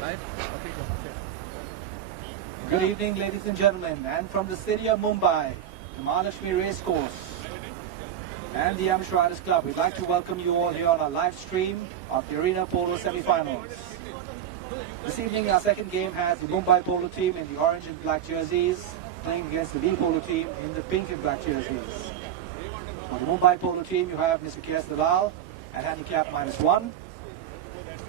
Right? Good evening, ladies and gentlemen, and from the city of Mumbai, the Mahalakshmi Racecourse and the Amateur Riders Club, we'd like to welcome you all here on our live stream of the Arena Polo semi-finals. This evening, our second game has the Mumbai Polo team in the orange and black jerseys playing against the Vpolo team in the pink and black jerseys. For the Mumbai Polo team, you have Mr. Qais Dalal at handicap -1.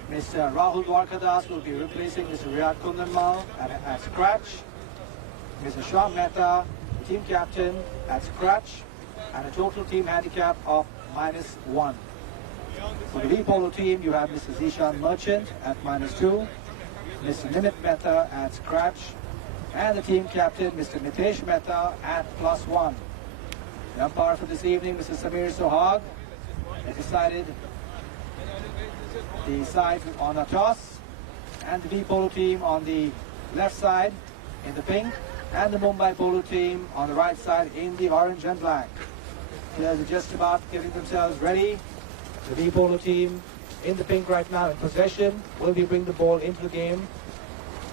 Mr. Rahul Dwarkadas will be replacing Mr. Riyhad Kundanmal at scratch. Mr. Shyam Mehta, the team captain, at scratch, and a total team handicap of -1. For the Vpolo team, you have Mr. Zeeshan Merchant at -2, Mr. Nimit Mehta at scratch, and the team captain, Mr. Mitesh Mehta, at +1. The umpire for this evening, Mr. Samir Sohag, has decided the side on a toss, and the Vpolo team on the left side in the pink, and the Mumbai Polo team on the right side in the orange and black. Players are just about getting themselves ready. The Vpolo team in the pink right now in possession. Will we bring the ball into the game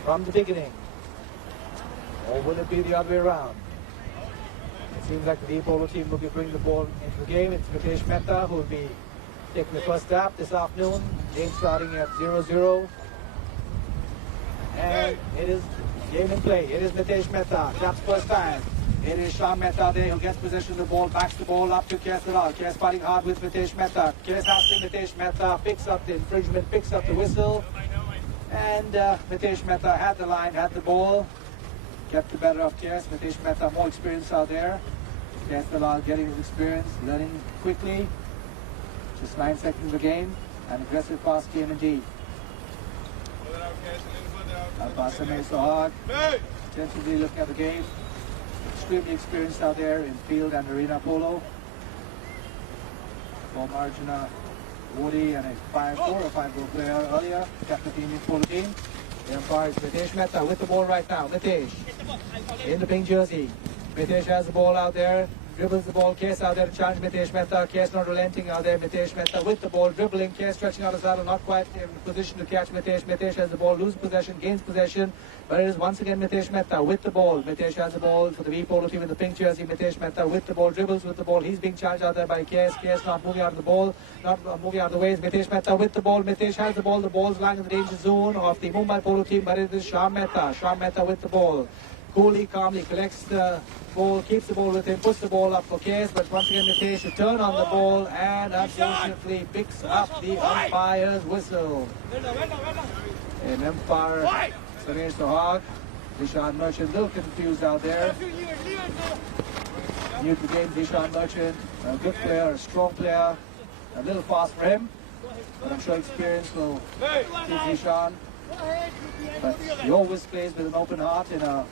from the beginning? Or will it be the other way around? It seems like the Vpolo team will be bringing the ball into the game. It's Mitesh Mehta who will be taking the first tap this afternoon. Game starting at 0-0. And it is game in play. It is Mitesh Mehta. Taps first time. It is Shyam Mehta there who gets possession of the ball, backs the ball up to Qais Dalal. Qais fighting hard with Mitesh Mehta. Qais asking Mitesh Mehta, picks up the infringement, picks up the whistle. And Mitesh Mehta had the line, had the ball. Kept the better of Qais. Mitesh Mehta more experience out there. Qais Dalal getting his experience, learning quickly. Just 9 seconds of the game. An aggressive fast game indeed. Al-Basameh Sohag, attentively looking at the game. Extremely experienced out there in field and arena polo. For Marjana Woody and a 5-4 or 5-goal player earlier, captain of the Indian polo team. The umpire is Mitesh Mehta with the ball right now. Mitesh in the pink jersey. Mitesh has the ball out there. Dribbles the ball, Qais out there to challenge Mitesh Mehta. Qais not relenting out there. Mitesh Mehta with the ball, dribbling. Qais stretching out his saddle, not quite in position to catch Mitesh. Mitesh has the ball, loses possession, gains possession. But it is once again Mitesh Mehta with the ball. Mitesh has the ball for the Vpolo team in the pink jersey. Mitesh Mehta with the ball, dribbles with the ball. He's being challenged out there by Qais. Qais not moving out of the ball, not moving out of the way. Mitesh Mehta with the ball. Mitesh has the ball. The ball's lying in the danger zone of the Mumbai Polo team, but it is Shyam Mehta. Shyam Mehta with the ball. Coolly, calmly collects the ball, keeps the ball with him, puts the ball up for Qais, but once again Mitesh a turn on the ball and unfortunately picks up the umpire's whistle. An umpire, Samir Sohag, Zeeshan Merchant, a little confused out there. New to the game, Zeeshan Merchant, a good player, a strong player, a little fast for him, but I'm sure experience will keep Zeeshan. But he always plays with an open heart in a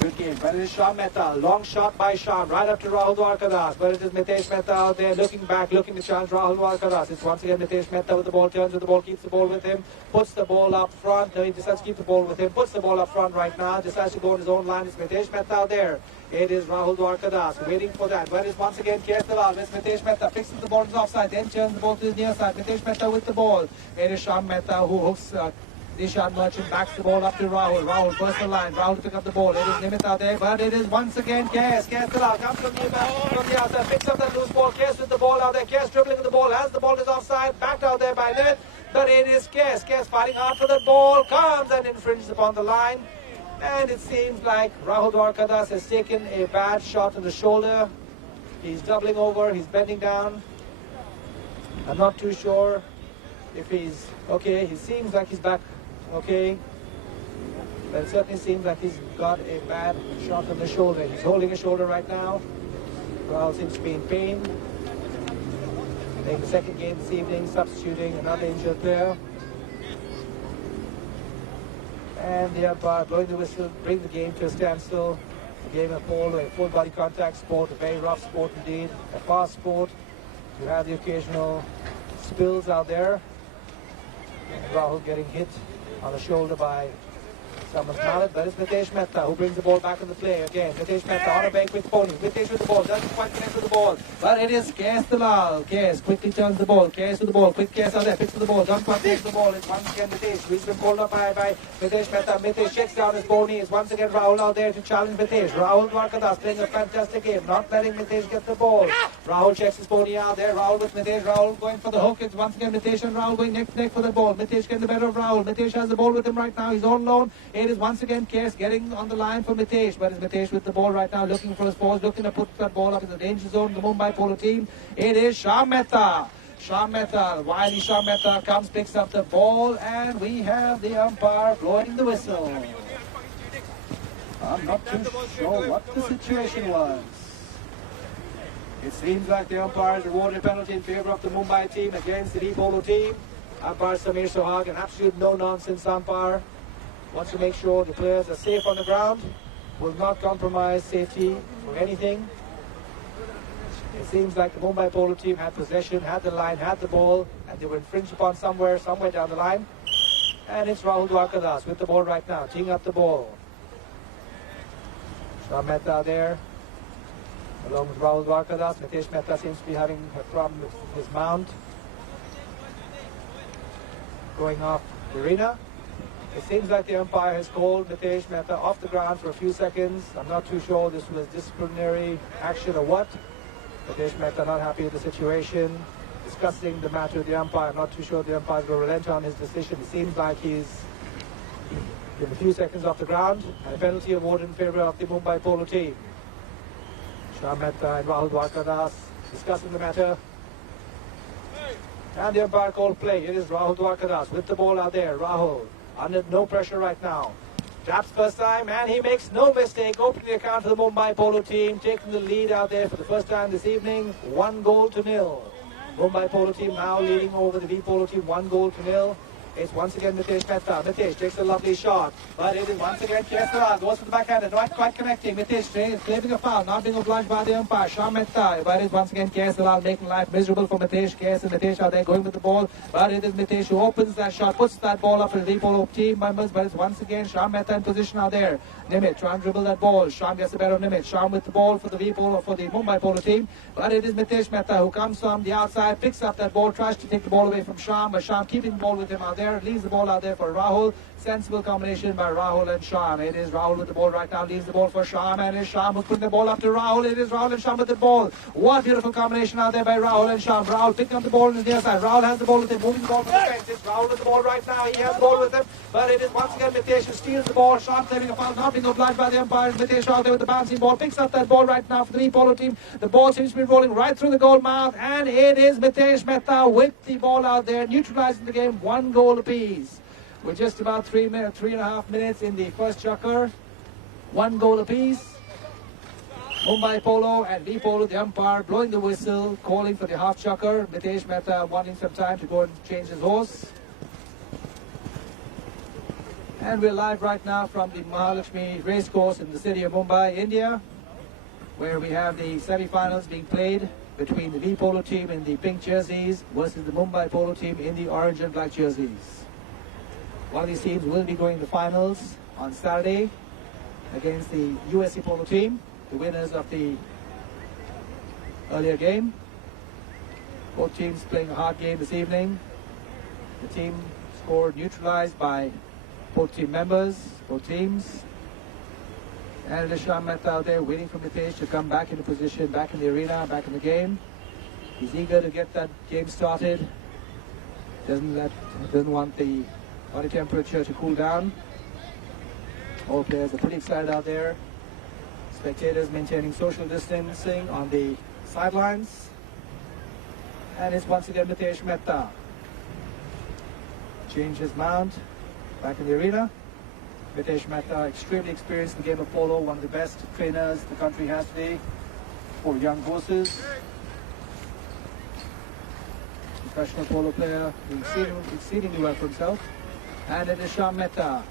good game. But it is Shyam Mehta, long shot by Shyam, right up to Rahul Dwarkadas. But it is Mitesh Mehta out there looking back, looking to challenge Rahul Dwarkadas. It's once again Mitesh Mehta with the ball, turns with the ball, keeps the ball with him, puts the ball up front. No, he decides to keep the ball with him, puts the ball up front right now, decides to go on his own line. It's Mitesh Mehta out there. It is Rahul Dwarkadas waiting for that. But it's once again Qais Dalal with Mitesh Mehta, fixes the ball to the offside, then turns the ball to his near side. Mitesh Mehta with the ball. It is Shyam Mehta who hooks Zeeshan Merchant, backs the ball up to Rahul. Rahul personal line. Rahul to pick up the ball. It is Nimit out there, but it is once again Qais. Qais Dalal comes from the outside, picks up that loose ball. Qais with the ball out there. Qais dribbling with the ball, has the ball to the offside, backed out there by Nimit, but it is Qais. Qais fighting hard for the ball, comes and infringes upon the line. And it seems like Rahul Dwarkadas has taken a bad shot on the shoulder. He's doubling over, he's bending down. I'm not too sure if he's okay. He seems like he's back okay, but it certainly seems like he's got a bad shot on the shoulder. He's holding his shoulder right now. Rahul seems to be in pain. Playing the second game this evening, substituting another injured player. And the umpire blowing the whistle, bring the game to a standstill. The game of polo, a full body contact sport, a very rough sport indeed, a fast sport. You have the occasional spills out there. And Rahul getting hit on the shoulder by Someone's mallet, but it's Mitesh Mehta who brings the ball back in the play again. Mitesh Mehta on a very quick pony. Mitesh with the ball, doesn't quite connect with the ball. But it is Qais Dalal. Qais quickly turns the ball. Qais with the ball. Quick Qais out there, picks the ball, doesn't quite connect the ball. It's once again Mitesh. He's been pulled up by Mitesh Mehta. Mitesh checks down his pony. It's once again Rahul out there to challenge Mitesh. Rahul Dwarkadas playing a fantastic game, not letting Mitesh get the ball. Rahul checks his pony out there. Rahul with Mitesh. Rahul going for the hook. It's once again Mitesh and Rahul going neck to neck for the ball. Mitesh getting the better of Rahul. Mitesh has the ball with him right now. He's on loan. It is once again Qais getting on the line for Mitesh. But it's Mitesh with the ball right now, looking for his balls, looking to put that ball up in the danger zone. The Mumbai Polo team. It is Shyam Mehta. Shyam Mehta, wily Shyam Mehta comes, picks up the ball, and we have the umpire blowing the whistle. I'm not too sure what the situation was. It seems like the umpire has awarded a penalty in favour of the Mumbai team against the Vpolo team. Umpire Samir Sohag, an absolute no-nonsense umpire. Wants to make sure the players are safe on the ground, will not compromise safety or anything. It seems like the Mumbai Polo team had possession, had the line, had the ball, and they were infringed upon somewhere down the line. And it's Rahul Dwarkadas with the ball right now, teeing up the ball. Shyam Mehta there, along with Rahul Dwarkadas. Mitesh Mehta seems to be having a problem with his mount. Going off the arena. It seems like the umpire has called Mitesh Mehta off the ground for a few seconds. I'm not too sure this was disciplinary action or what. Mitesh Mehta not happy with the situation. Discussing the matter with the umpire. I'm not too sure the umpire will relent on his decision. It seems like he's given a few seconds off the ground. And a penalty awarded in favour of the Mumbai Polo team. Shyam Mehta and Rahul Dwarkadas discussing the matter. And the umpire called play. It is Rahul Dwarkadas with the ball out there. Rahul under no pressure right now. Taps first time, and he makes no mistake, opening the account for the Mumbai Polo team, taking the lead out there for the first time this evening, 1-0. Mumbai Polo team now leading over the Vpolo team, 1-0. It's once again Mitesh Mehta. Mitesh takes a lovely shot, but it is once again Qais Dalal, goes for the backhand, not quite connecting. Mitesh claiming a foul, not being obliged by the umpire. Shyam Mehta, but it is once again Qais Dalal making life miserable for Mitesh. Qais and Mitesh are there going with the ball, but it is Mitesh who opens that shot, puts that ball up for the Vpolo team members, but it's once again Shyam Mehta in position out there. Nimit trying to dribble that ball. Shyam gets the better of Nimit. Shyam with the ball for the Vpolo, for the Mumbai Polo team, but it is Mitesh Mehta who comes from the outside, picks up that ball, tries to take the ball away from Shyam, but Shyam keeping the ball with him out there, leaves the ball out there for Rahul. Sensible combination by Rahul and Shyam. It is Rahul with the ball right now, leaves the ball for Shyam, and it's Shyam who's putting the ball up to Rahul. It is Rahul and Shyam with the ball. What beautiful combination out there by Rahul and Shyam. Rahul picking up the ball on the near side. Rahul has the ball with him, moving the ball from the fence. It's Rahul with the ball right now. He has the ball with him, but it is once again Mitesh who steals the ball. Shyam claiming a foul, not being obliged by the umpires. Mitesh out there with the bouncing ball, picks up that ball right now for the Vpolo team. The ball seems to be rolling right through the goal mouth, and it is Mitesh Mehta with the ball out there, neutralizing the game, 1 goal apiece. We're just about 3.5 minutes in the first chukker. 1 goal apiece. Mumbai Polo and Vpolo, the umpire, blowing the whistle, calling for the half chukker. Mitesh Mehta wanting some time to go and change his horse. And we're live right now from the Mahalakshmi racecourse in the city of Mumbai, India, where we have the semi-finals being played between the Vpolo team in the pink jerseys versus the Mumbai Polo team in the orange and black jerseys. One of these teams will be going to the finals on Saturday against the USC Polo team, the winners of the earlier game. Both teams playing a hard game this evening. The team scored neutralized by both team members, both teams. And it is Shyam Mehta out there waiting for Mitesh to come back into position, back in the arena, back in the game. He's eager to get that game started. Doesn't want the body temperature to cool down. All players are pretty excited out there. Spectators maintaining social distancing on the sidelines. And it's once again Mitesh Mehta. Change his mount, back in the arena. Mitesh Mehta, extremely experienced in the game of polo, one of the best trainers the country has today for young horses. Professional polo player, doing exceedingly well for himself. And it is Shyam Mehta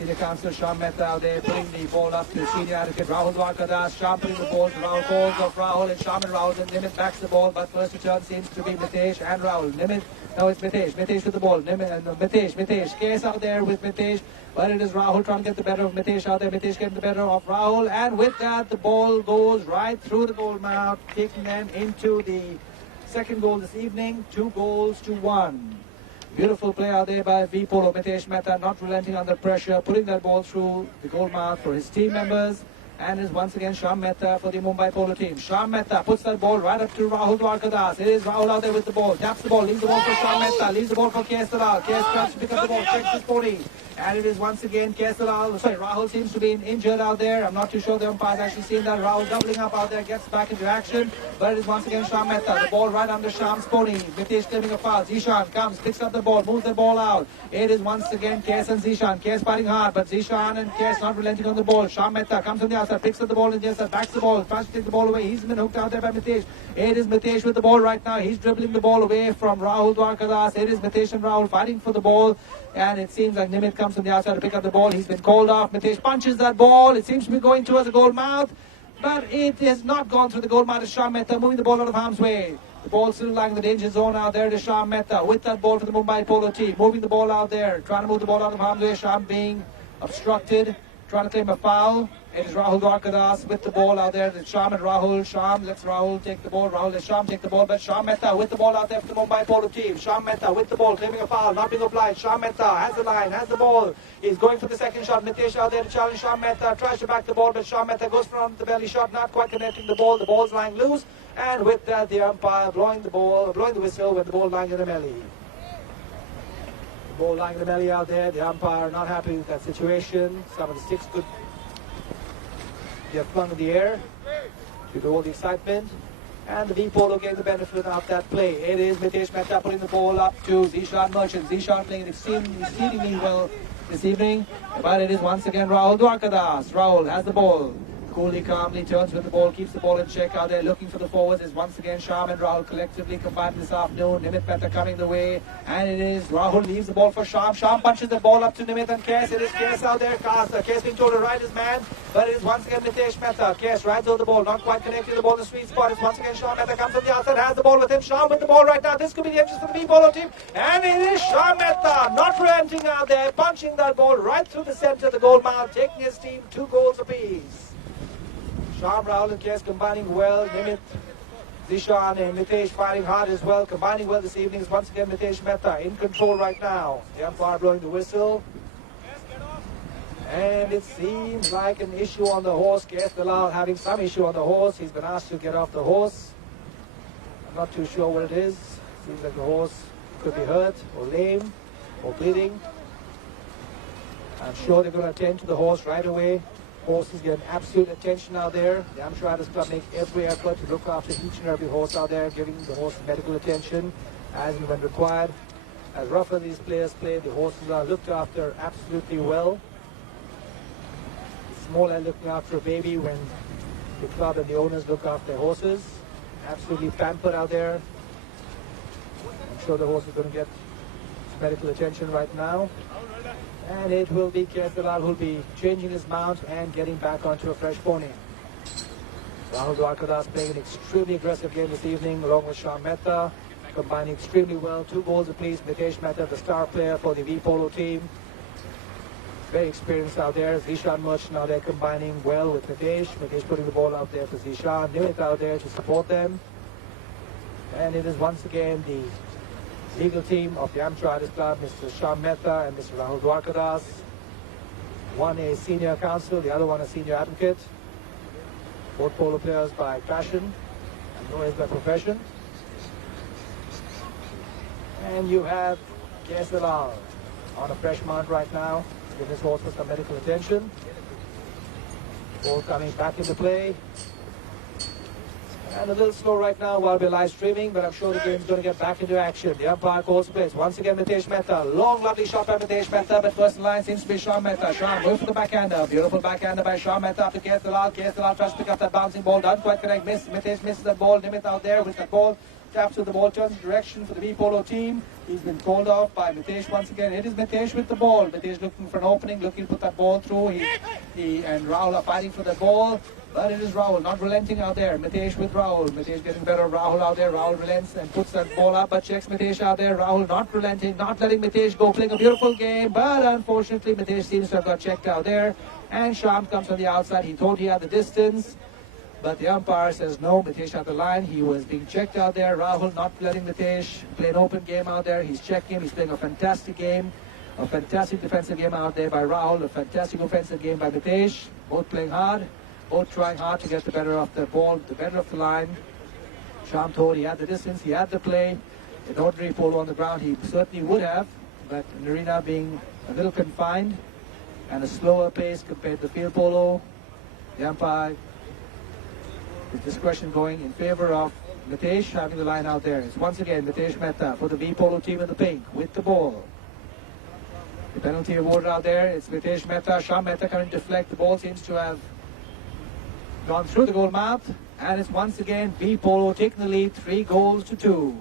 Senior counsel Shyam Mehta out there putting the ball up to senior advocate Rahul Dwarkadas. Shyam putting the ball to Rahul, balls of Rahul and Shyam and Rahul. And Nimit backs the ball, but first return seems to be Mitesh and Rahul. Nimit, now it's Mitesh. Mitesh with the ball. Mitesh. Qais out there with Mitesh. But it is Rahul trying to get the better of Mitesh out there. Mitesh getting the better of Rahul. And with that, the ball goes right through the goal mouth, taking them into the second goal this evening. 2-1. Beautiful play out there by Vpolo. Mitesh Mehta not relenting under pressure, putting that ball through the goal mouth for his team members. And is once again Shyam Mehta for the Mumbai Polo team. Shyam Mehta puts that ball right up to Rahul Dwarkadas. It is Rahul out there with the ball. Taps the ball, leaves the ball for Shyam Mehta, leaves the ball for Qais Dalal. Qais tries to pick up the ball, checks his pony. And it is once again Rahul seems to be injured out there. I'm not too sure the umpire's actually seen that. Rahul doubling up out there, gets back into action. But it is once again Shyam Mehta. The ball right under Shyam's pony. Mitesh claiming a foul. Zeeshan comes, picks up the ball, moves the ball out. It is once again Qais and Zeeshan. Qais fighting hard, but Zeeshan and Qais not relenting on the ball. Shyam Mehta comes on the outside, picks up the ball and just backs the ball, tries to take the ball away. He's been hooked out there by Mitesh. It is Mitesh with the ball right now. He's dribbling the ball away from Rahul Dwarkadas. It is Mitesh and Rahul fighting for the ball. And it seems like Nimit comes from the outside to pick up the ball. He's been called off. Mitesh punches that ball. It seems to be going towards the goal mouth. But it has not gone through the goal mouth. It's Shyam Mehta moving the ball out of harm's way. The ball still lying in the danger zone out there to Shyam Mehta with that ball for the Mumbai Polo team. Moving the ball out there. Trying to move the ball out of harm's way. Shyam being obstructed. Trying to claim a foul. It is Rahul Dwarkadas with the ball out there. It's Shyam and Rahul. Shyam lets Rahul take the ball. Rahul lets Shyam take the ball. But Shyam Mehta with the ball out there for the Mumbai Polo team. Shyam Mehta with the ball, claiming a foul, not being obliged. Shyam Mehta has the line, has the ball. He's going for the second shot. Mitesh out there to challenge Shyam Mehta. Tries to back the ball, but Shyam Mehta goes from the belly shot, not quite connecting the ball. The ball's lying loose. And with that, the umpire blowing the whistle with the ball lying in the melee. The ball lying in the melee out there. The umpire not happy with that situation. Some of the sticks could get flung in the air due to all the excitement. And the Vpolo getting the benefit of that play. It is Mitesh Mehta putting the ball up to Zeeshan Merchant. Zeeshan playing exceedingly well this evening. But it is once again Rahul Dwarkadas. Rahul has the ball. Coolly, calmly turns with the ball, keeps the ball in check out there, looking for the forwards. Is once again Shyam and Rahul collectively combined this afternoon. Nimit Mehta coming the way, and it is Rahul leaves the ball for Shyam. Shyam punches the ball up to Nimit and Qais. It is Qais out there. Qais being told to ride his man, but it is once again Mitesh Mehta. Qais rides over the ball, not quite connecting the ball to the sweet spot. It's once again Shyam Mehta comes from the outside, has the ball with him. Shyam with the ball right now. This could be the entrance for the Vpolo team, and it is Shyam Mehta not relenting out there, punching that ball right through the center of the goal mouth, taking his team 2 goals apiece. Shyam, Rahul and Qais combining well. Nimit, Zeeshan and Mitesh fighting hard as well. Combining well this evening is once again Mitesh Mehta in control right now. The umpire blowing the whistle. And it seems like an issue on the horse. Qais Dalal having some issue on the horse. He's been asked to get off the horse. I'm not too sure what it is. Seems like the horse could be hurt or lame or bleeding. I'm sure they're going to attend to the horse right away. Horses get absolute attention out there. The Amateur Riders Club makes every effort to look after each and every horse out there, giving the horse medical attention as and when required. As rough as these players play, the horses are looked after absolutely well. It's more like looking after a baby when the club and the owners look after their horses. Absolutely pampered out there. I'm sure the horse is going to get medical attention right now. And it will be Qais Dalal who will be changing his mount and getting back onto a fresh pony. Rahul Dwarkadas playing an extremely aggressive game this evening along with Shyam Mehta, combining extremely well. 2 goals apiece. Mitesh Mehta, the star player for the Vpolo team. Very experienced out there. Zeeshan Merchant out there combining well with Mitesh. Mitesh putting the ball out there for Zeeshan. Nimit out there to support them. And it is once again the legal team of the Amateur Riders Club, Mr. Shyam Mehta and Mr. Rahul Dwarkadas. One a senior counsel, the other one a senior advocate. Both polo players by passion and lawyers by profession. And you have Qais Dalal on a fresh mount right now. Give his horse for some medical attention. Ball coming back into play. And a little slow right now while we're live streaming, but I'm sure the game's going to get back into action. The umpire calls plays. Once again, Mitesh Mehta. Long, lovely shot by Mitesh Mehta, but first in line seems to be Shyam Mehta. Shyam going for the backhander. Beautiful backhander by Shyam Mehta up to Qais Dalal. Qais Dalal tries to pick up that bouncing ball. Doesn't quite connect. Mitesh misses that ball. Nimit out there with that ball. taps with the ball, turns direction for the Vpolo team. He's been called off by Mitesh once again. It is Mitesh with the ball. Mitesh looking for an opening, looking to put that ball through. He and Rahul are fighting for the ball. But it is Rahul, not relenting out there. Mitesh with Rahul. Mitesh getting better. Rahul out there. Rahul relents and puts that ball up, but checks Mitesh out there. Rahul not relenting, not letting Mitesh go. Playing a beautiful game, but unfortunately Mitesh seems to have got checked out there. And Shyam comes on the outside. He thought he had the distance, but the umpire says no, Mitesh out the line. He was being checked out there. Rahul not letting Mitesh play an open game out there. He's checking him. He's playing a fantastic game. A fantastic defensive game out there by Rahul. A fantastic offensive game by Mitesh. Both playing hard. Both trying hard to get the better of the ball, the better of the line. Shyam thought he had the distance, he had the play. In ordinary polo on the ground, he certainly would have, but in arena being a little confined and a slower pace compared to field polo, the umpire, his discretion going in favor of Mitesh having the line out there. It's once again Mitesh Mehta for the Vpolo team in the pink with the ball. The penalty awarded out there, it's Mitesh Mehta. Shyam Mehta coming to deflect. The ball seems to have gone through the goal mouth, and it's once again Vpolo taking the lead, 3-2.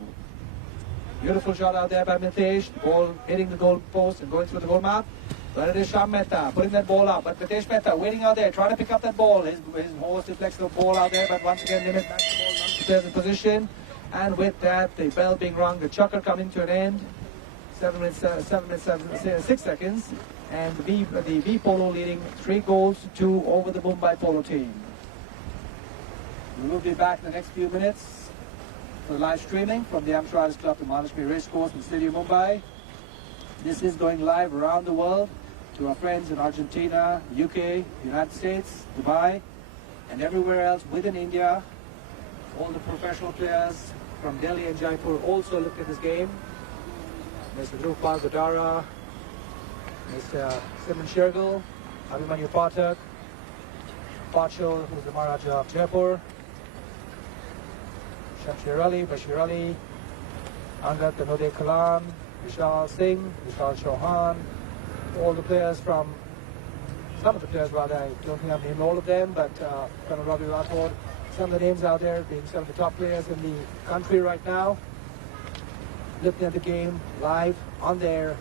Beautiful shot out there by Mitesh. The ball hitting the goal post and going through the goal mouth. But it is Shyam Mehta putting that ball up. But Mitesh Mehta waiting out there, trying to pick up that ball. His horse deflects the ball out there, but once again Nimit knocks the ball down to players in position. And with that, the bell being rung, the chukker coming to an end. 6 seconds. And the Vpolo leading 3-2 over the Mumbai Polo team. We will be back in the next few minutes for the live streaming from the Amateur Riders Club to Mahalakshmi Racecourse in the city of Mumbai. This is going live around the world to our friends in Argentina, UK, United States, Dubai, and everywhere else within India. All the professional players from Delhi and Jaipur also look at this game. Mr. Dhruv Godara, Mr. Simon Shergill, Abhimanyu Pathak, Pachal, who's the Maharaja of Jaipur, Shamshir Ali, Bashir Ali, Angat Anode Kalan, Vishal Singh, Vishal Chauhan, all the players from, some of the players rather, I don't think I've named all of them, but Colonel Ravi Rathod, some of the names out there being some of the top players in the country right now, looking at the game live on their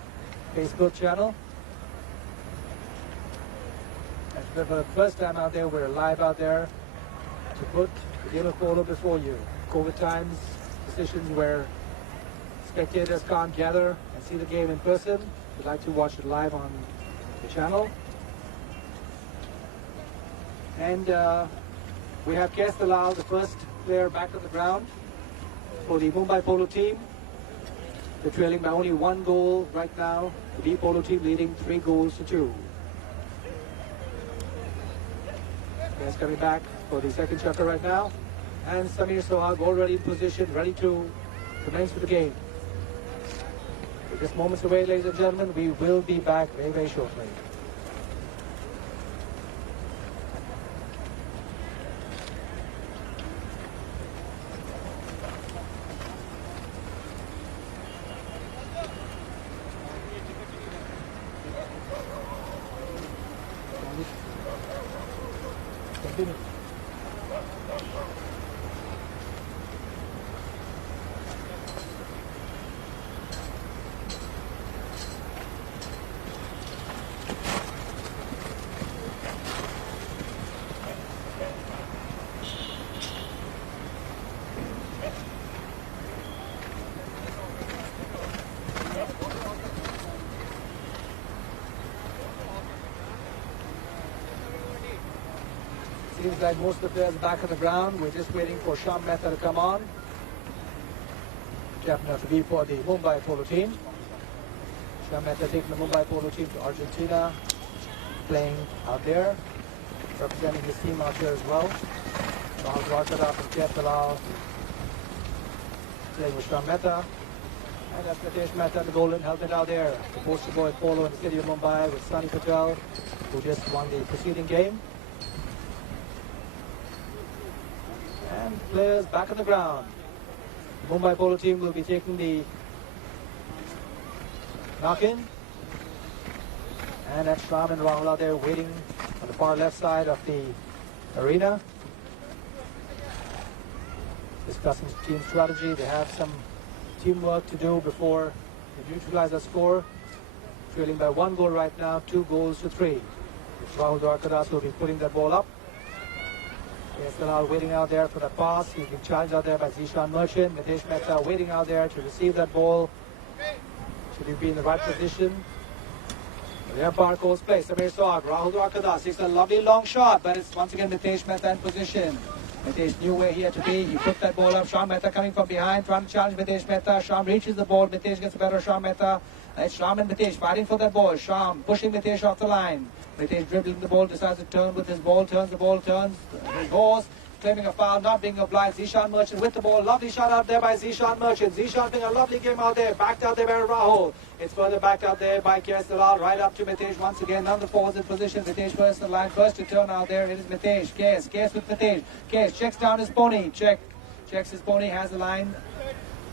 Facebook channel. And for the first time out there, we're live out there to put the game of polo before you. COVID times, decisions where spectators can't gather and see the game in person. We'd like to watch it live on the channel. And we have Qais Dalal, the first player back on the ground for the Mumbai Polo team. They're trailing by only 1 goal right now. The Vpolo team leading 3-2. Qais coming back for the second chukker right now. And Samir Sohag already in position, ready to commence with the game. We're just moments away, ladies and gentlemen. We will be back very, very shortly. Continue. Seems like most of the players are back on the ground. We're just waiting for Shyam Mehta to come on. Captain of the Mumbai Polo team. Shyam Mehta taking the Mumbai Polo team to Argentina, playing out there, representing his team out there as well. Rahul Dwarkada from Qais Dalal, playing with Shyam Mehta. And that's Mitesh Mehta, the golden helmet out there. The poster boy polo in the city of Mumbai with Sunny Patel, who just won the preceding game. And players back on the ground. The Mumbai Polo team will be taking the knock-in. And that's Shyam and Rahul out there waiting on the far left side of the arena. discussing team strategy. They have some teamwork to do before they neutralize the score. Trailing by 1 goal right now, 2 goals to 3. Rahul Dwarkadas will be putting that ball up. Yes, Dalal waiting out there for the pass. He's been challenged out there by Zeeshan Merchant. Mitesh Mehta waiting out there to receive that ball. Should he be in the right position? The umpire calls play. Samir Sawag, Rahul Dwarkadas takes a lovely long shot, but it's once again Mitesh Mehta in position. Mitesh knew where he had to be. He put that ball up. Shyam Mehta coming from behind, trying to challenge Mitesh Mehta. Shyam reaches the ball. Mitesh gets a better Shyam Mehta. It's Shyam and Mitesh fighting for that ball. Shyam pushing Mitesh off the line. Mitesh dribbling the ball, decides to turn with his ball, turns the ball, turns his horse, claiming a foul, not being obliged. Zeeshan Merchant with the ball. Lovely shot out there by Zeeshan Merchant. Zeeshan doing a lovely game out there. Backed out there by Rahul. It's further backed out there by Qais Dalal. Right up to Mitesh once again. None of the forwards in position. Mitesh first in the line. First to turn out there. It is Mitesh. Qais with Mitesh. Qais checks down his pony. Checks his pony. Has the line.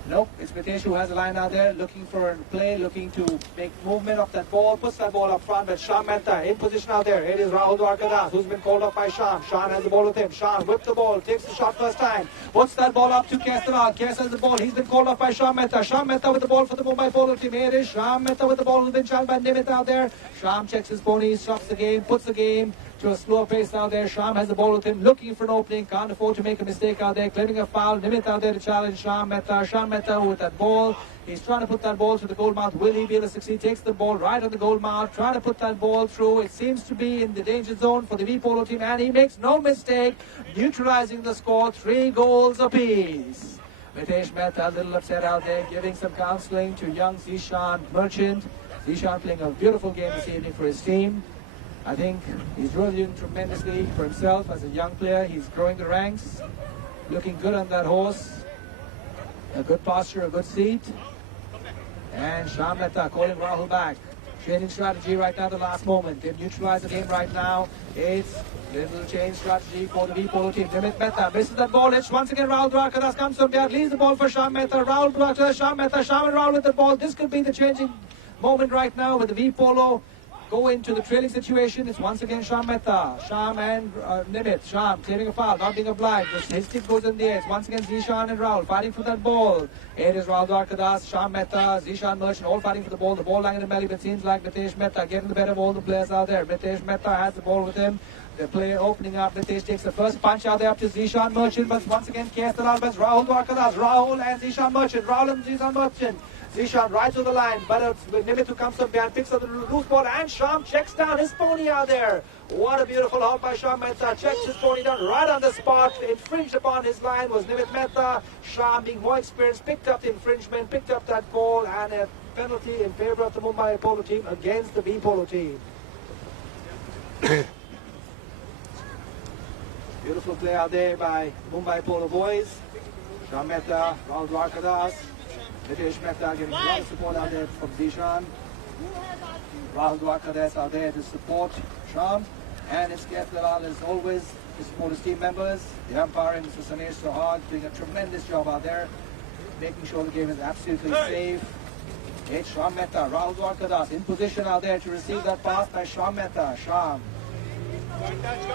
Nope, it's Mitesh who has a line out there, looking for a play, looking to make movement of that ball, puts that ball up front, but Shyam Mehta in position out there. It is Rahul Dwarkadas, who's been called up by Shyam. Shyam has the ball with him. Shyam whips the ball, takes the shot first time, puts that ball up to Qais Dalal. Qais has the ball, he's been called up by Shyam Mehta. Shyam Mehta with the ball for the Mumbai Polo team. Here it is Shyam Mehta with the ball, who's been challenged by Nimit out there. Shyam checks his pony, stops the game, puts the game to a slower pace out there. Shyam has the ball with him, looking for an opening, can't afford to make a mistake out there, claiming a foul. Nimit out there to challenge Shyam Mehta. Shyam Mehta with that ball. He's trying to put that ball to the goal mouth. Will he be able to succeed? Takes the ball right on the goal mouth, trying to put that ball through. It seems to be in the danger zone for the Vpolo team, and he makes no mistake, neutralizing the score, 3 goals apiece. Mitesh Mehta a little upset out there, giving some counseling to young Zeeshan Merchant. Zeeshan playing a beautiful game this evening for his team. I think he's really doing tremendously for himself as a young player. He's growing the ranks, looking good on that horse. A good posture, a good seat. And Shyam Mehta calling Rahul back. Changing strategy right now, the last moment. They've neutralized the game right now. It's little change strategy for the Vpolo team. Nimit Mehta misses that ball. It's once again Rahul Dwarkadas comes from behind, leaves the ball for Shyam Mehta. Rahul Dwarkadas, Shyam Mehta, Shyam and Rahul with the ball. This could be the changing moment right now with the Vpolo go into the trailing situation. It's once again Shyam Mehta. Shyam and Nimit. Shyam clearing a foul, not being obliged. His stick goes in the air. It's once again Zeeshan and Rahul fighting for that ball. It is Rahul Dwarkadas, Shyam Mehta, Zeeshan Merchant all fighting for the ball. The ball lying in the belly, but it seems like Mitesh Mehta getting the better of all the players out there. Mitesh Mehta has the ball with him. The player opening up. Mitesh takes the first punch out there up to Zeeshan Merchant, but once again Qais Dalal, but Rahul Dwarkadas. Rahul and Zeeshan Merchant. Rahul and Zeeshan Merchant. Zeeshan right to the line, but Nimit who comes from behind, picks up the loose ball, and Shyam checks down his pony out there. What a beautiful hop by Shyam Mehta. Checks his pony down right on the spot. Infringed upon his line was Nimit Mehta. Shyam, being more experienced, picked up the infringement, picked up that goal, and a penalty in favor of the Mumbai Polo team against the Vpolo team. Beautiful play out there by Mumbai Polo boys. Shyam Mehta, Rahul Dwarkadas. Mitesh Mehta getting a lot of support out there from Zeeshan. Rahul Dwarkadas out there to support Shyam. And it's Qais Dalal as always to support his team members. The umpiring, Mr. Samir Sawag, doing a tremendous job out there, making sure the game is absolutely safe. It's Shyam Mehta, Rahul Dwarkadas in position out there to receive that pass by Shyam Mehta. Shyam.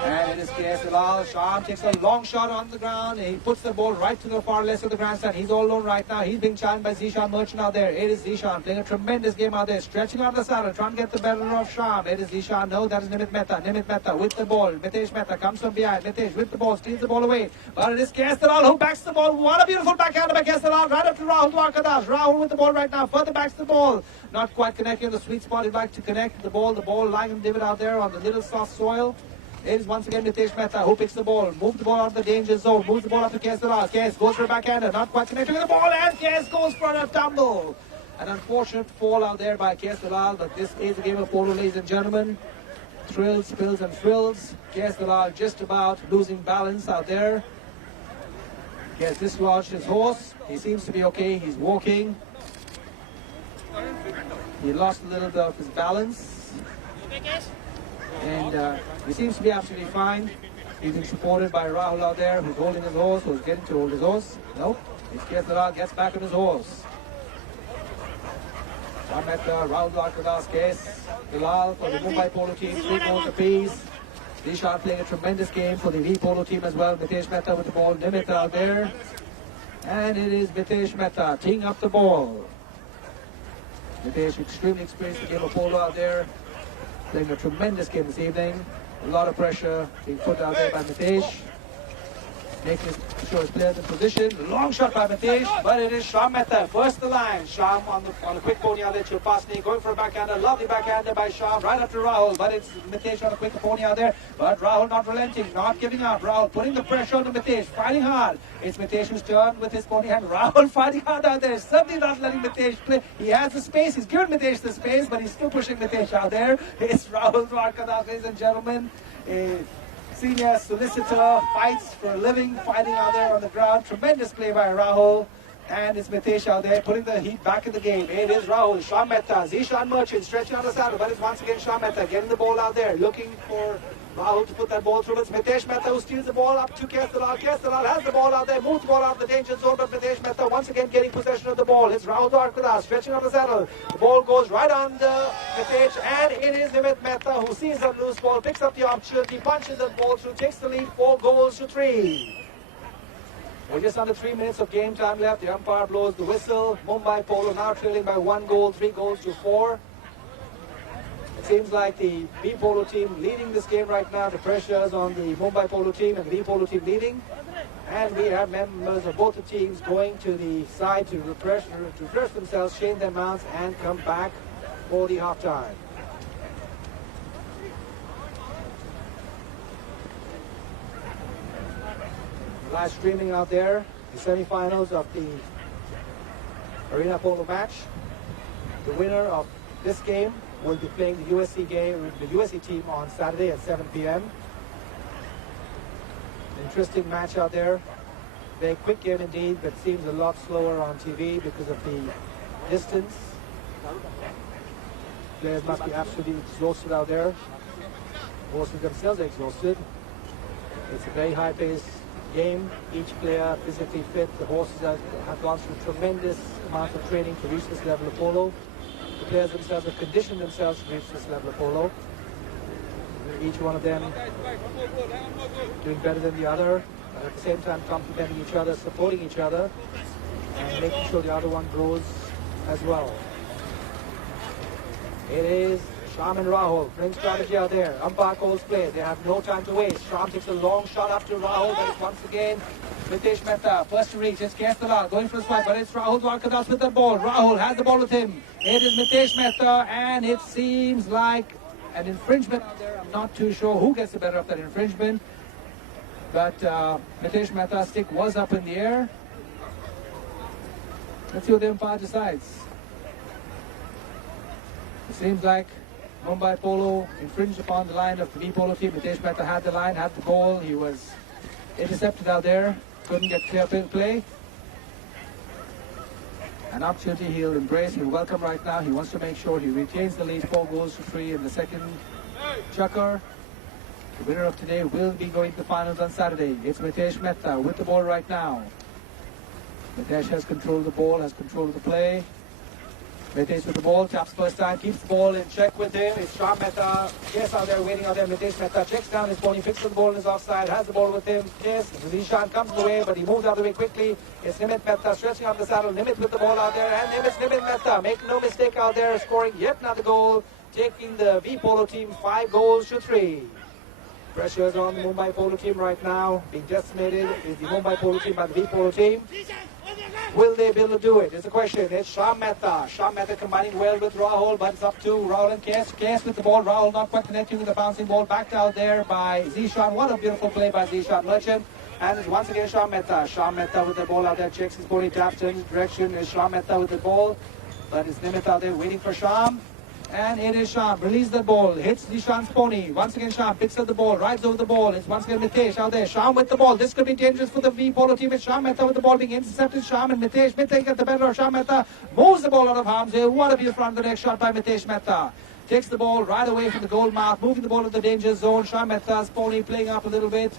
And it is Qais Dalal. Shyam takes a long shot on the ground. He puts the ball right to the far left of the grandstand. He's all alone right now. He's being challenged by Zeeshan Merchant out there. It is Zeeshan playing a tremendous game out there. Stretching out the saddle, trying to get the better of Shyam. It is Zeeshan. No, that is Nimit Mehta. Nimit Mehta with the ball. Mitesh Mehta comes from behind. Mitesh with the ball, steals the ball away. But it is Qais Dalal who backs the ball. What a beautiful backhand by Qais Dalal. Right up to Rahul Dwarkadas. Rahul with the ball right now. Further backs the ball. Not quite connecting on the sweet spot. He'd like to connect the ball. The ball lying in divot out there on the little soft soil. It is once again Mitesh Mehta who picks the ball, moves the ball out of the danger zone, moves the ball up to Qais Dalal. Qais goes for a backhander, not quite connecting with the ball, and Qais goes for a tumble. An unfortunate fall out there by Qais Dalal, but this is a game of polo, ladies and gentlemen. Thrills, spills and thrills. Qais Dalal just about losing balance out there. Qais dislodged his horse. He seems to be okay. He's walking. He lost a little bit of his balance. And he seems to be absolutely fine. He's being supported by Rahul out there, who's holding his horse, who's getting to hold his horse. Nope. Qais Dalal gets back on his horse. Shyam Mehta, Rahul Dwarkadas, Qais Dalal for the Mumbai Polo team, 3 goals apiece. Zeeshan playing a tremendous game for the Vpolo team as well. Mitesh Mehta with the ball, Nimit out there. And it is Mitesh Mehta teeing up the ball. Mitesh, extremely experienced in the game of polo out there, playing a tremendous game this evening. A lot of pressure being put out there by Mitesh, making sure his players in position. Long shot by Mitesh, but it is Shyam Mehta first the line. Shyam on a quick pony out there to Pasni, going for a backhander. Lovely backhander by Shyam right up to Rahul, but it's Mitesh on a quick pony out there. But Rahul not relenting, not giving up. Rahul putting the pressure on Mitesh, fighting hard. It's Mitesh who's turned with his pony and Rahul fighting hard out there. Certainly not letting Mitesh play. He has the space, he's given Mitesh the space, but he's still pushing Mitesh out there. It's Rahul Dwarkadath, ladies and gentlemen. Senior solicitor, fights for a living, fighting out there on the ground. Tremendous play by Rahul. And it's Mitesh out there putting the heat back in the game. It is Rahul, Shyam Mehta, Zeeshan Merchant stretching on the saddle, but it's once again Shyam Mehta getting the ball out there, looking for Rahul to put that ball through. It's Mitesh Mehta who steals the ball up to Qais. Qais has the ball out there, moves the ball out of the danger zone, but Mitesh Mehta once again getting possession of the ball. It's Rahul Dwarkadath stretching on the saddle. The ball goes right under Mitesh, and it is Nimit Mehta who sees that loose ball, picks up the opportunity, punches the ball through, takes the lead, 4 goals to 3. We're just under 3 minutes of game time left. The umpire blows the whistle. Mumbai Polo now trailing by 1 goal, 3 goals to 4. It seems like the Vpolo team leading this game right now. The pressure is on the Mumbai Polo team and the Vpolo team leading. And we have members of both the teams going to the side to refresh themselves, change their mounts, and come back for the half-time. Live streaming out there, the semi-finals of the Arena Polo match. The winner of this game will be playing the USC game, the USC team on Saturday at 7 p.m. Interesting match out there. Very quick game indeed, but seems a lot slower on TV because of the distance. Players must be absolutely exhausted out there. Horses themselves are exhausted. It's a very high-paced game. Each player physically fit. The horses have gone through tremendous amount of training to reach this level of polo. The players themselves have conditioned themselves to reach this level of polo. Each one of them doing better than the other, but at the same time complementing each other, supporting each other, and making sure the other one grows as well. It is Shyam and Rahul playing strategy out there. Umpire calls play. They have no time to waste. Shyam takes a long shot up to Rahul, but it's once again Mitesh Mehta. First to reach. It's Dalal going for a swipe, but it's Rahul Dwarkadath with the ball. Rahul has the ball with him. It is Mitesh Mehta, and it seems like an infringement out there. I'm not too sure who gets the better of that infringement, but Mitesh Mehta's stick was up in the air. Let's see what the umpire decides. It seems like Mumbai Polo infringed upon the line of the Vpolo team. Mitesh Mehta had the line, had the ball. He was intercepted out there. Couldn't get clear play. An opportunity he'll embrace, he'll welcome right now. He wants to make sure he retains the lead, 4 goals to 3 in the second chukker. The winner of today will be going to the finals on Saturday. It's Mitesh Mehta with the ball right now. Mitesh has control of the ball, has control of the play. Mitesh with the ball, taps first time, keeps the ball in check with him. It's Shyam Mehta, Qais out there, waiting out there. Mitesh Mehta checks down his pony, fixes the ball in his offside, has the ball with him. Qais, Zeeshan comes away, but he moves out of the way quickly. It's Nimit Mehta stretching up the saddle. Nimit with the ball out there, and Nimit Mehta, make no mistake out there, scoring yet another goal, taking the Vpolo team 5 goals to 3. Pressure is on the Mumbai Polo team right now. Being decimated is the Mumbai Polo team by the Vpolo team. Will they be able to do it? It's a question. It's Shyam Mehta. Shyam Mehta combining well with Rahul, but it's up to Rahul and Qais. Qais with the ball. Rahul not quite connecting with the bouncing ball. Backed out there by Zeeshan. What a beautiful play by Zeeshan Merchant. And it's once again Shyam Mehta. Shyam Mehta with the ball out there. Checks his body, taps, turns his direction. It's Shyam Mehta with the ball. But it's Nimit out there waiting for Shyam. And it is Shyam. Release the ball. Hits Zeeshan's pony. Once again Shyam picks up the ball. Rides over the ball. It's once again Mitesh out there. Shyam with the ball. This could be dangerous for the Vpolo team. It's Shyam Mehta with the ball being intercepted. Shyam and Mitesh. Mitesh gets the better of Shyam Mehta. Moves the ball out of harm's way. What a beautiful run. The next shot by Mitesh Mehta. Takes the ball right away from the goal mark. Moving the ball to the danger zone. Shyam Mehta's pony playing up a little bit.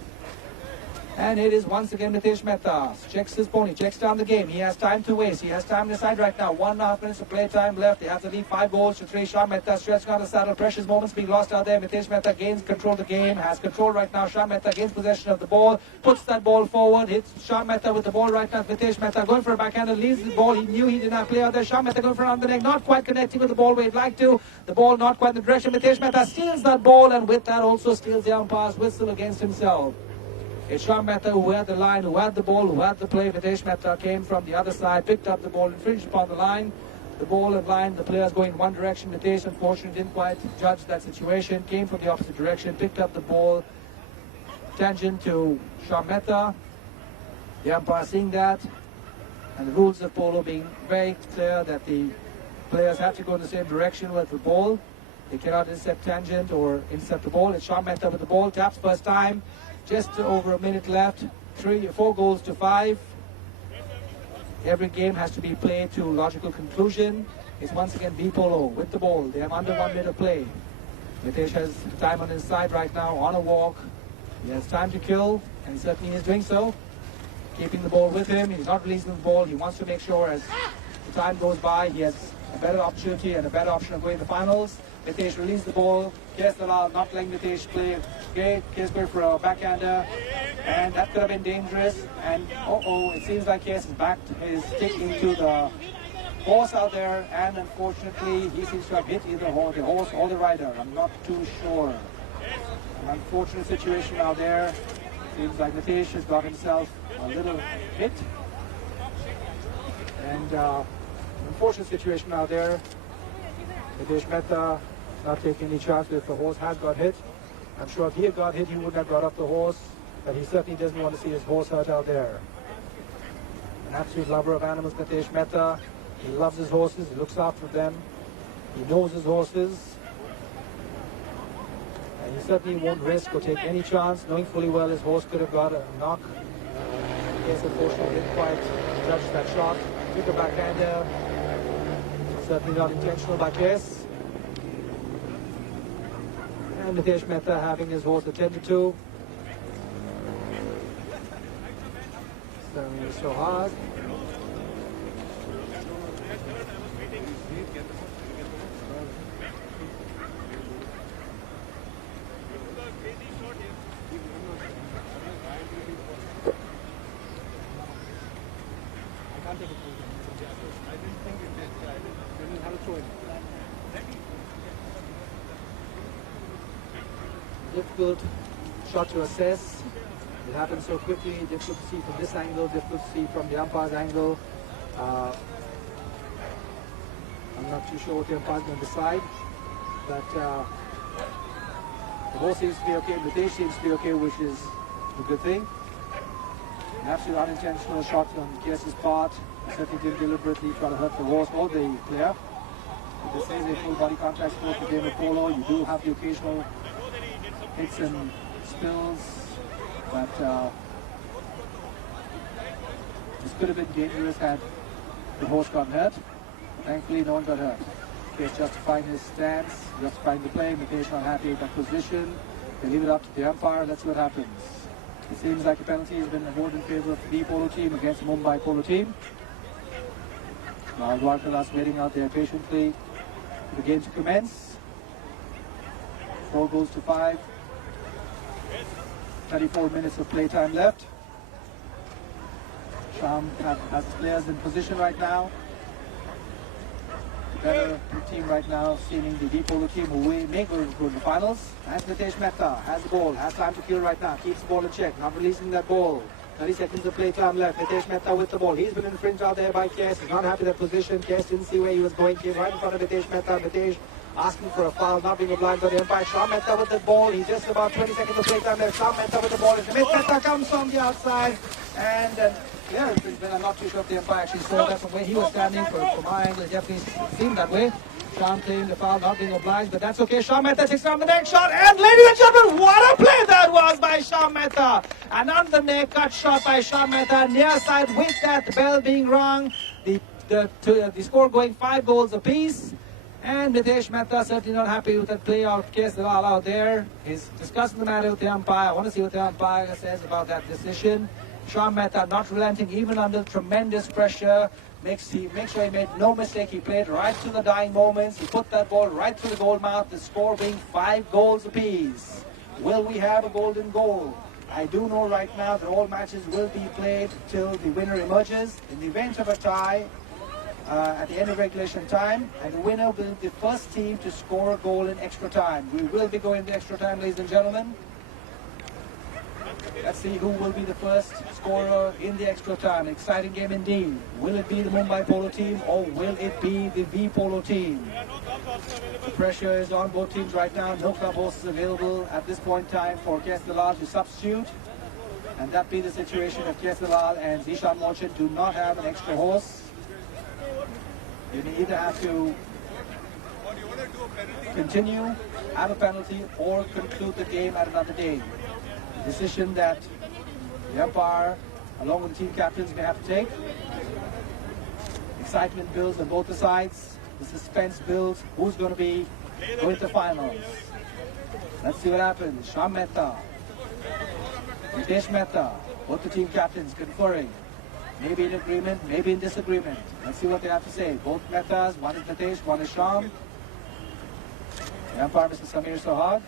And it is once again Mitesh Mehta. Checks his pony, checks down the game. He has time to waste. He has time to decide right now. 1.5 minutes of play time left. They have to lead 5 goals to 3. Shyam Mehta stretching on the saddle. Precious moments being lost out there. Mitesh Mehta gains control of the game. Has control right now. Shyam Mehta gains possession of the ball. Puts that ball forward. Hits Shyam Mehta with the ball right now. Mitesh Mehta going for a backhander. Leaves the ball. He knew he did not play out there. Shyam Mehta going for an underneck. Not quite connecting with the ball where he'd like to. The ball not quite in the direction. Mitesh Mehta steals that ball. And with that also steals the umpire's whistle against himself. It's Shyam Mehta who had the line, who had the ball, who had the play. Mitesh Mehta came from the other side, picked up the ball, infringed upon the line. The ball and line, the players going in one direction. Mitesh, unfortunately, didn't quite judge that situation. Came from the opposite direction, picked up the ball. Tangent to Shyam Mehta. The umpire seeing that. And the rules of polo being very clear that the players have to go in the same direction with the ball. They cannot intercept tangent or intercept the ball. It's Shyam Mehta with the ball. Taps first time. Just over a minute left. 4 goals to 5. Every game has to be played to logical conclusion. It's once again Vpolo with the ball. They have under 1 minute of play. Mitesh has time on his side right now on a walk. He has time to kill, and certainly is doing so. Keeping the ball with him. He's not releasing the ball. He wants to make sure as the time goes by, he has a better opportunity and a better option of going to the finals. Mitesh released the ball. Dalal not letting Mitesh play. Qais going for a backhander. And that could have been dangerous. And it seems like Qais is back his stick into the horse out there. And unfortunately, he seems to have hit either the horse or the rider. I'm not too sure. An unfortunate situation out there. Seems like Mitesh has got himself a little hit. And unfortunate situation out there. Mitesh Mehta not taking any chance if the horse has got hit. I'm sure if he had got hit, he wouldn't have got off the horse, but he certainly doesn't want to see his horse hurt out there. An absolute lover of animals, Mitesh Mehta. He loves his horses, he looks after them, he knows his horses, and he certainly won't risk or take any chance, knowing fully well his horse could have got a knock. Yes, unfortunately didn't quite judge that shot. Took a backhander. Certainly not intentional by Qais. And Mitesh Mehta having his horse attended to. So hard. Difficult shot to assess. It happens so quickly, difficult to see from this angle, difficult to see from the umpire's angle. I'm not too sure what the umpire's going to decide, but the horse seems to be okay, Mitesh seems to be okay, which is a good thing. An absolute unintentional shot on Qais's part. He certainly didn't deliberately try to hurt the horse or the player. This is a full body contact sport for game of polo. You do have the occasional hits and spills, but this could have been dangerous had the horse gotten hurt. Thankfully, no one got hurt. Qais justifying his stance, justifying the play. Mitesh not happy with that position. They leave it up to the umpire. Let's see what happens. It seems like a penalty has been awarded in favor of the Vpolo team against the Mumbai Polo team. Now, Dwarkalas waiting out there patiently for the game to commence. 4 goals to 5. 34 minutes of playtime left. Shyam has his players in position right now. The better team right now, seeming the Vpolo team who may go to the finals. And Mitesh Mehta has the ball, has time to kill right now, keeps the ball in check, not releasing that ball. 30 seconds of playtime left. Mitesh Mehta with the ball. He's been infringed out there by Qais. He's not happy with that position. Qais didn't see where he was going. Came right in front of Mitesh Mehta. Mitesh asking for a foul, not being obliged by the umpire. Shyam Mehta with the ball. He's just about 20 seconds of playtime left. Shyam Mehta with the ball. Mehta comes from the outside. And I'm not too sure if the umpire actually saw that from where he was standing. From my angle, it definitely seemed that way. Shyam claiming the foul, not being obliged, but that's okay. Shyam Mehta takes down the next shot, and ladies and gentlemen, what a play that was by Shyam Mehta! An under neck cut shot by Shyam Mehta, near side with that bell being rung. The score going 5 goals apiece. And Mitesh Mehta certainly not happy with that play out Qais Dalal out there. He's discussing the matter with the umpire. I want to see what the umpire says about that decision. Shyam Mehta not relenting even under tremendous pressure. Make sure he made no mistake. He played right to the dying moments. He put that ball right through the goal mouth. The score being 5 goals apiece. Will we have a golden goal? I do know right now that all matches will be played till the winner emerges. In the event of a tie, at the end of regulation time, and the winner will be the first team to score a goal in extra time. We will be going to extra time, ladies and gentlemen. Let's see who will be the first scorer in the extra time. Exciting game indeed. Will it be the Mumbai Polo team or will it be the Vpolo team? The pressure is on both teams right now. No club horses available at this point in time for Qais Dalal to substitute. And that be the situation if Qais Dalal and Zeeshan Merchant do not have an extra horse. You may either have to continue, have a penalty, or conclude the game at another day. A decision that the umpire, along with the team captains, may have to take. Excitement builds on both the sides. The suspense builds. Who's going to be going to the finals? Let's see what happens. Shyam Mehta, Mitesh Mehta, both the team captains conferring. Maybe in agreement, maybe in disagreement. Let's see what they have to say. Both Mehtas, one is Mitesh, one is Shyam. The umpire, Mr. Samir Sohag.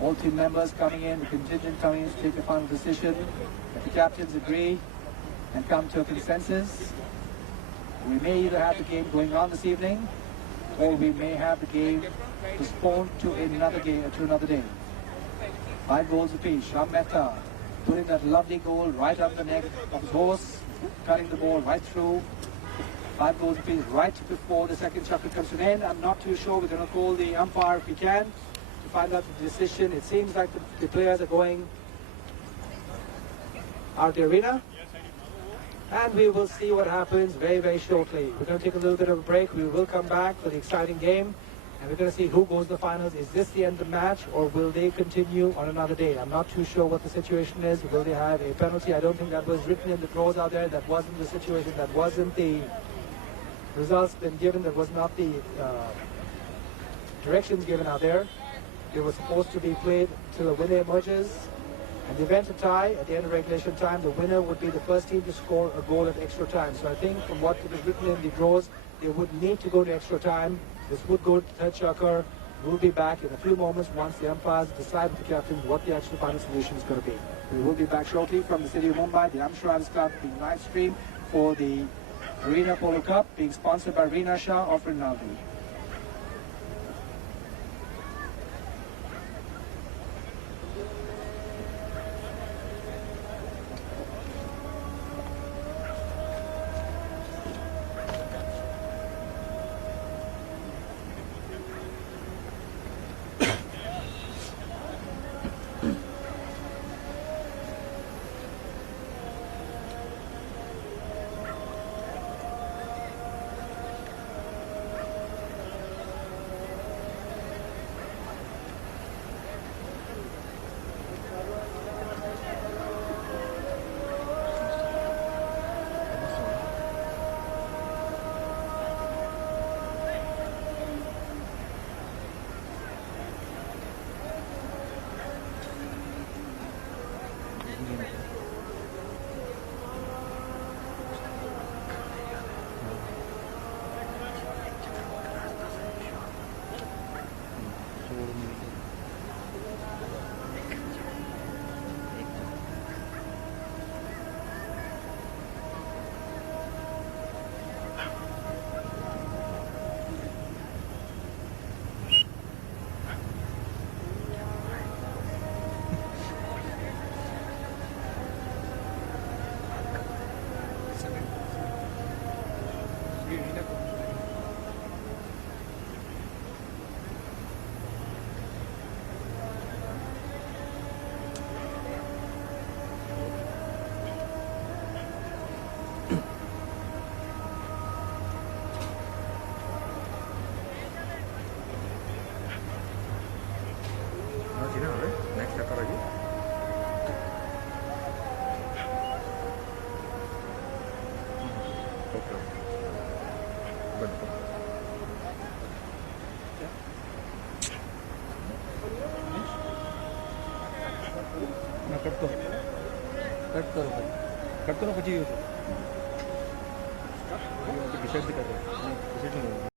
All team members coming in, the contingent coming in to take the final decision. If the captains agree and come to a consensus, we may either have the game going on this evening, or we may have the game postponed to another game, to another day. 5 goals apiece. Shyam Mehta putting that lovely goal right up the neck of his horse, cutting the ball right through. 5 goals apiece right before the second shuffle comes to an end. I'm not too sure. We're going to call the umpire if we can to find out the decision. It seems like the players are going out of the arena. And we will see what happens very, very shortly. We're going to take a little bit of a break. We will come back for the exciting game. And we're going to see who goes to the finals. Is this the end of the match or will they continue on another day? I'm not too sure what the situation is. Will they have a penalty? I don't think that was written in the draws out there. That wasn't the situation. That wasn't the results been given. That was not the directions given out there. They were supposed to be played till a winner emerges. And the event of tie, at the end of regulation time, the winner would be the first team to score a goal at extra time. So I think from what was written in the draws, they would need to go to extra time. This would go to third chukker. We'll be back in a few moments once the umpires decide with the captains what the actual final solution is going to be. We will be back shortly from the city of Mumbai. The Amshrav's Club being live streamed for the Arena Polo Cup, being sponsored by Reena Shah of Rinaldi. Cut करो भाई, cut करो, પછી decide कर रहे हैं, decide नहीं